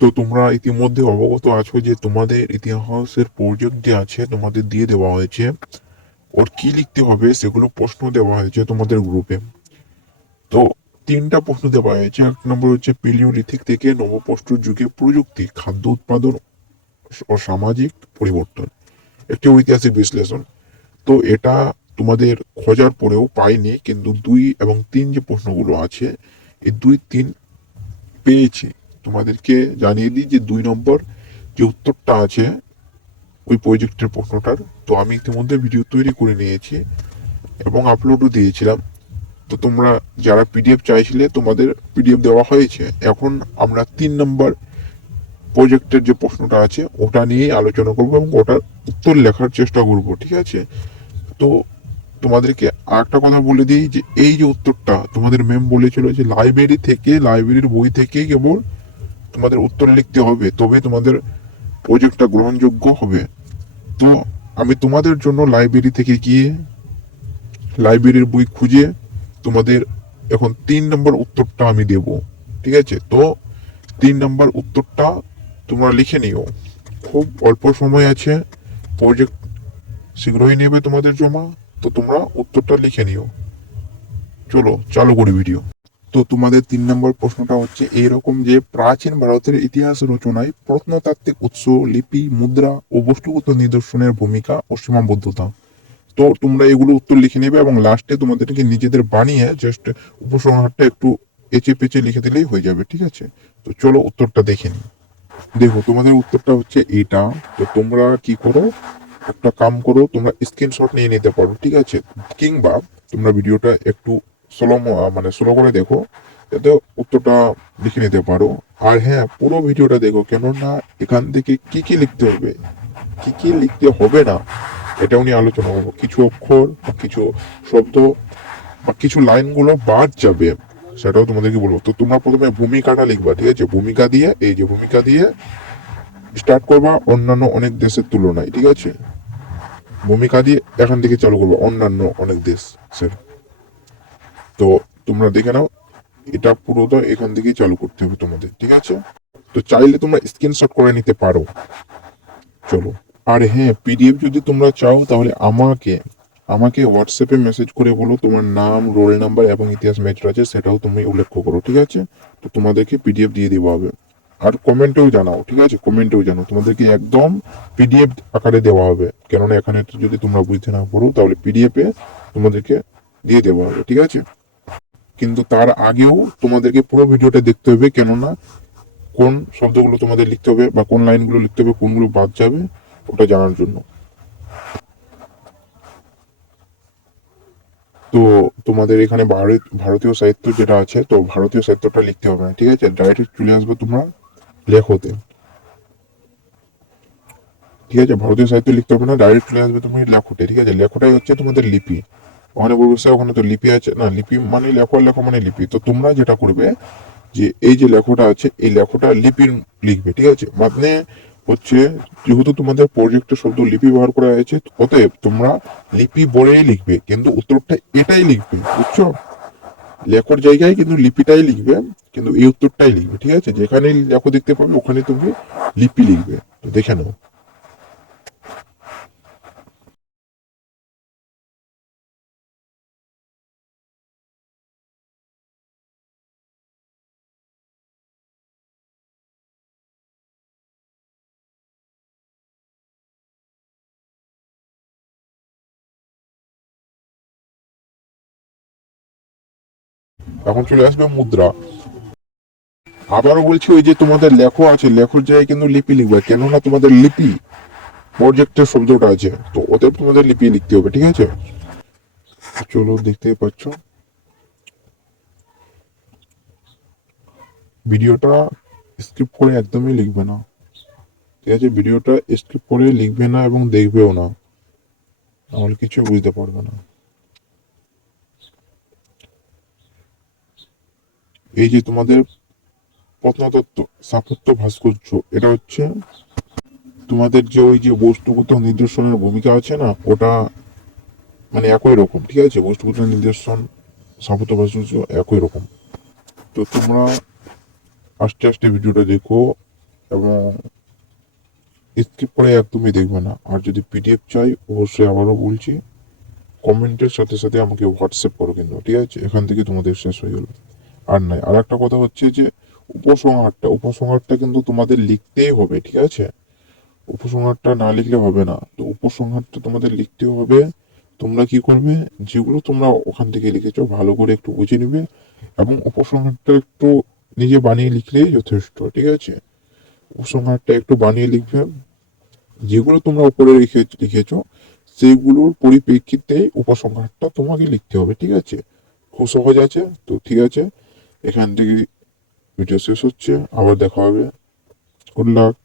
তো তোমরা ইতিমধ্যে অবগত আছো যে তোমাদের ইতিহাসের প্রজেক্ট যে আছে তোমাদের দিয়ে দেওয়া হয়েছে, ওর কি লিখতে হবে সেগুলো প্রশ্ন দেওয়া হয়েছে তোমাদের গ্রুপে। তো তিনটা প্রশ্ন দেওয়া হয়েছে। এক নম্বর হচ্ছে প্যালিওলিথিক থেকে নবপ্রস্তর যুগে প্রযুক্তি, খাদ্য উৎপাদন ও সামাজিক পরিবর্তন, একটি ঐতিহাসিক বিশ্লেষণ। তো এটা তোমাদের খোঁজার পরেও পাইনি, কিন্তু 2 এবং 3 যে প্রশ্নগুলো আছে, এই 2-3 পেয়েছি। তোমাদেরকে জানিয়ে দিই যে 2 নম্বর যে উত্তরটা আছে ওই প্রজেক্টের প্রশ্নটার, তো আমি ইতিমধ্যে ভিডিও তৈরি করে নিয়েছি এবং আপলোডও দিয়েছিলাম। তো তোমরা যারা পিডিএফ চাইছিলে তোমাদের পিডিএফ দেওয়া হয়েছে। এখন আমরা 3 নম্বর প্রজেক্টের যে প্রশ্নটা আছে ওটা নিয়ে আলোচনা করব এবং ওটার উত্তর লেখার চেষ্টা করব, ঠিক আছে? তো তোমাদেরকে আরেকটা কথা বলে দিই যে এই যে উত্তরটা তোমাদের ম্যাম বলেছিল যে লাইব্রেরির বই থেকে কেবল তোমাদের উত্তর লিখতে হবে, তবে তোমাদের প্রজেক্টটা গ্রহণযোগ্য হবে। তো আমি তোমাদের জন্য লাইব্রেরি থেকে গিয়ে লাইব্রেরির বই খুঁজে তোমাদের এখন 3 নম্বর উত্তরটা আমি দেব, ঠিক আছে? তো 3 নম্বর উত্তরটা তোমরা লিখে নিও। খুব অল্প সময় আছে, প্রজেক্ট শীঘ্রই নেবে তোমাদের জমা। তো তোমরা উত্তরটা লিখে নিও। চলো চালু করি ভিডিও। তো তোমাদের 3 নম্বর প্রশ্নটা হচ্ছে এইরকম যে প্রাচীন ভারতের ইতিহাস রচনায় প্রত্নতাত্ত্বিক উৎস, লিপি, মুদ্রা ও বস্তুগত নিদর্শনের ভূমিকা ও সীমাবদ্ধতা। তো তোমরা এগুলো উত্তর লিখে নেবে এবং লাস্টে তোমাদেরকে নিজেদের বানিয়ে জাস্ট উপসংহারটা একটু এঁচে পেঁচে লিখে দিলেই হয়ে যাবে, ঠিক আছে? তো চলো উত্তরটা দেখে নিই। দেখো তোমাদের উত্তরটা হচ্ছে এটা। তো তোমরা কি করো, একটা কাম করো, তোমরা স্ক্রিনশট নিয়ে নিতে পারো, ঠিক আছে? কিংবা তোমরা ভিডিওটা একটু স্লো, মানে স্লো করে দেখো, যাতে উত্তরটা লিখে নিতে পারো। আর হ্যাঁ, পুরো ভিডিওটা দেখো, কেননা এখান থেকে কি কি লিখতে হবে, কি কি লিখতে হবে না, এটাও নিয়ে আলোচনা করবো। কিছু অক্ষর বা কিছু শব্দ বা কিছু লাইনগুলো বাদ যাবে, সেটাও তোমাদেরকে বলবো। তো তোমরা প্রথমে ভূমিকাটা লিখবা, ঠিক আছে? ভূমিকা দিয়ে, এই যে ভূমিকা দিয়ে স্টার্ট করবা অন্যান্য অনেক দেশের তুলনায়, ঠিক আছে? ভূমিকা দিয়ে এখান থেকে চালু করবো অন্যান্য অনেক দেশ স্যার। তো তোমরা দেখে নাও, এটা পুরোটা এখান থেকেই চালু করতে হবে তোমাদের, ঠিক আছে? তো চাইলে তোমরা স্ক্রিনশট করে নিতে পারো। চলো। আর হ্যাঁ, পিডিএফ যদি তোমরা চাও তাহলে আমাকে আমাকে হোয়াটসঅ্যাপে মেসেজ করে বলো তোমার নাম, রোল নাম্বার এবং ইতিহাস মেজর আছে সেটাও তুমি উল্লেখ করো, ঠিক আছে? তো তোমাদেরকে পিডিএফ দিয়ে দেওয়া হবে। আর কমেন্টেও জানাও, ঠিক আছে? কমেন্টেও জানাও, তোমাদেরকে একদম পিডিএফ আকারে দেওয়া হবে, কেননা এখানে যদি তোমরা বুঝতে না পারো তাহলে পিডিএফ এ তোমাদেরকে দিয়ে দেওয়া হবে, ঠিক আছে? কিন্তু তার আগেও তোমাদেরকে পুরো ভিডিওটা দেখতে হবে, কেননা কোন শব্দগুলো তোমাদের লিখতে হবে বা কোন লাইনগুলো লিখতে হবে, কোনগুলো বাদ যাবে, ওটা জানার জন্য। তো তোমাদের এখানে ভারতীয় সাহিত্য যেটা আছে, তো ভারতীয় সাহিত্যটা লিখতে হবে না, ঠিক আছে? ডাইরেক্ট চলে আসবে তোমরা লেখোতে, ঠিক আছে? ভারতীয় সাহিত্য লিখতে হবে না, ডাইরেক্ট চলে আসবে তুমি লেখোতে, ঠিক আছে? লেখোটাই হচ্ছে তোমাদের লিপি। ওখানে বলবে স্যার ওখানে তো লিপি আছে না, লিপি মানে লেখো, লেখো মানে লিপি। তো তোমরা যেটা করবে যে এই যে লেখোটা আছে এই লেখোটা লিপির লিখবে, ঠিক আছে? মানে হচ্ছে যেহেতু তোমাদের প্রজেক্টে শব্দ লিপি ব্যবহার করা হয়েছে, অতএব তোমরা লিপি বলেই লিখবে, কিন্তু উত্তরটা এটাই লিখবে, বুঝছো? লেখার জায়গায় কিন্তু লিপিটাই লিখবে, কিন্তু এই উত্তরটাই লিখবে, ঠিক আছে? যেখানে লেখো দেখতে পাবে ওখানে তুমি লিপি লিখবে। তো দেখে নাও। এখন চলে আসবে মুদ্রা। আবারও বলছি, ওই যে তোমাদের লেখো আছে, লেখোর জায়গায় কিন্তু লিপি লিখবে, কেননা তোমাদের লিপি প্রজেক্টের শব্দটা আছে, তো ওদের তোমাদের লিপি লিখতে হবে, ঠিক আছে? চলো, দেখতেই পাচ্ছ ভিডিওটা স্কিপ করে একদমই লিখবে না, ঠিক আছে? ভিডিওটা স্কিপ করে লিখবে না এবং দেখবেও না, তাহলে কিছু বুঝতে পারবে না। এই যে তোমাদের প্রত্নতত্ত্ব, স্থাপত্য, ভাস্কর্য, এটা হচ্ছে তোমাদের যে ওই যে বস্তুগত নিদর্শনের ভূমিকা আছে না, ওটা মানে একই রকম, ঠিক আছে? বস্তুগত নিদর্শন, স্থাপত্য, ভাস্কর্য একই রকম। তো তোমরা আস্তে আস্তে ভিডিওটা দেখো, এবং স্কিপ করে একদমই দেখবে না। আর যদি পিডিএফ চাই অবশ্যই আবারও বলছি, কমেন্টের সাথে সাথে আমাকে হোয়াটসঅ্যাপ করো কিন্তু, ঠিক আছে? এখান থেকে তোমাদের শেষ হয়ে গেল। আর নাই, আর একটা কথা হচ্ছে যে উপসংহারটা কিন্তু তোমাদের লিখতেই হবে, ঠিক আছে? উপসংহারটা না লিখলে হবে না। তো উপসংহারটা তোমাদের লিখতে হবে। তোমরা কি করবে, যেগুলো তোমরা ওখান থেকে লিখেছো ভালো করে একটু বুঝে নিবে এবং উপসংহারটা একটু নিজে বানিয়ে লিখলেই যথেষ্ট, ঠিক আছে? উপসংহারটা একটু বানিয়ে লিখবে, যেগুলো তোমরা উপরে লিখেছো সেইগুলোর পরিপ্রেক্ষিতে উপসংহারটা তোমাকে লিখতে হবে, ঠিক আছে? খুব সহজ আছে তো, ঠিক আছে। এখান থেকে ভিডিও শেষ হচ্ছে, আবার দেখা হবে। Good luck.